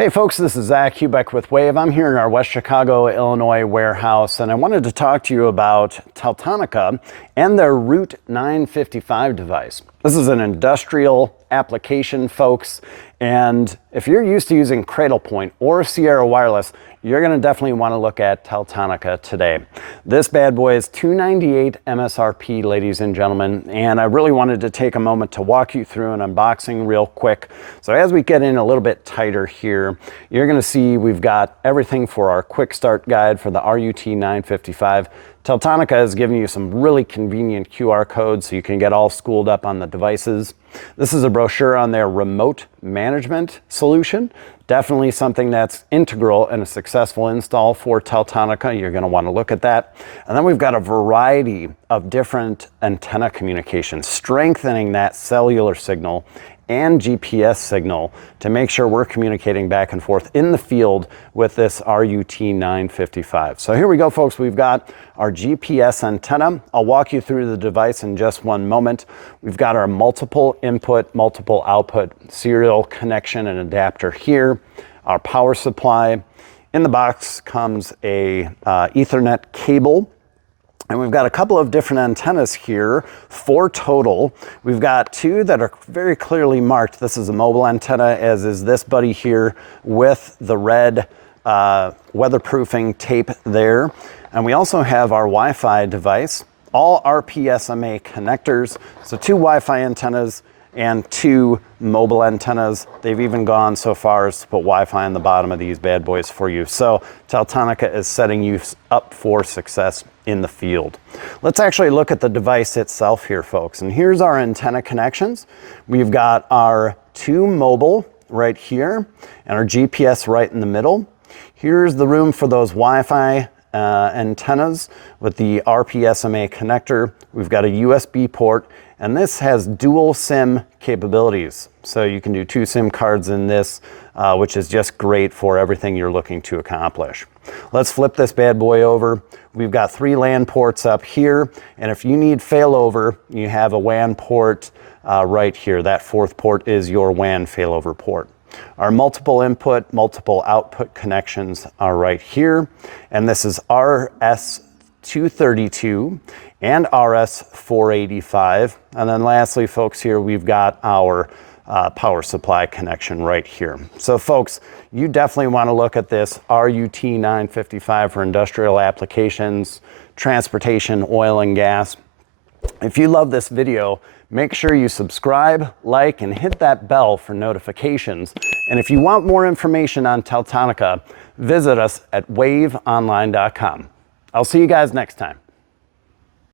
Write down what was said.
Hey folks, this is Zach Hubeck with Wave. I'm here in our West Chicago, Illinois warehouse, and I wanted to talk to you about Teltonika and their RUT955 device. This is an industrial application, folks, and if you're used to using Cradlepoint or Sierra Wireless, you're going to definitely want to look at Teltonika today. This bad boy is $298 MSRP, ladies and gentlemen, and I really wanted to take a moment to walk you through an unboxing real quick. So as we get in a little bit tighter here, you're going to see we've got everything for our quick start guide for the RUT955. Teltonika is giving you some really convenient QR codes so you can get all schooled up on the devices. This is a brochure on their remote management solution. Definitely something that's integral in a successful install for Teltonika. You're going to want to look at that. And then we've got a variety of different antenna communications, strengthening that cellular signal and GPS signal to make sure we're communicating back and forth in the field with this RUT955. So here we go, folks. We've got our GPS antenna. I'll walk you through the device in just one moment. We've got our multiple input, multiple output serial connection and adapter here. Our power supply. In the box comes a Ethernet cable. And we've got a couple of different antennas here, 4 total. We've got 2 that are very clearly marked. This is a mobile antenna, as is this buddy here with the red weatherproofing tape there. And we also have our Wi-Fi device, all RPSMA connectors. So 2 Wi-Fi antennas and 2 mobile antennas. They've even gone so far as to put Wi-Fi on the bottom of these bad boys for you. So Teltonika is setting you up for success in the field. Let's actually look at the device itself here, folks. And here's our antenna connections. We've got our 2 mobile right here and our GPS right in the middle. Here's the room for those Wi-Fi antennas with the RPSMA connector. We've got a USB port, and this has dual SIM capabilities. So you can do 2 SIM cards in this, which is just great for everything you're looking to accomplish. Let's flip this bad boy over. We've got 3 LAN ports up here, and if you need failover, you have a WAN port right here. That 4th port is your WAN failover port. Our multiple input, multiple output connections are right here, and this is RS232 and RS485. And then lastly, folks, here we've got our power supply connection right here. So folks, you definitely want to look at this RUT955 for industrial applications, transportation, oil and gas. If you love this video, make sure you subscribe, like, and hit that bell for notifications. And if you want more information on Teltonika, visit us at waveonline.com. I'll see you guys next time.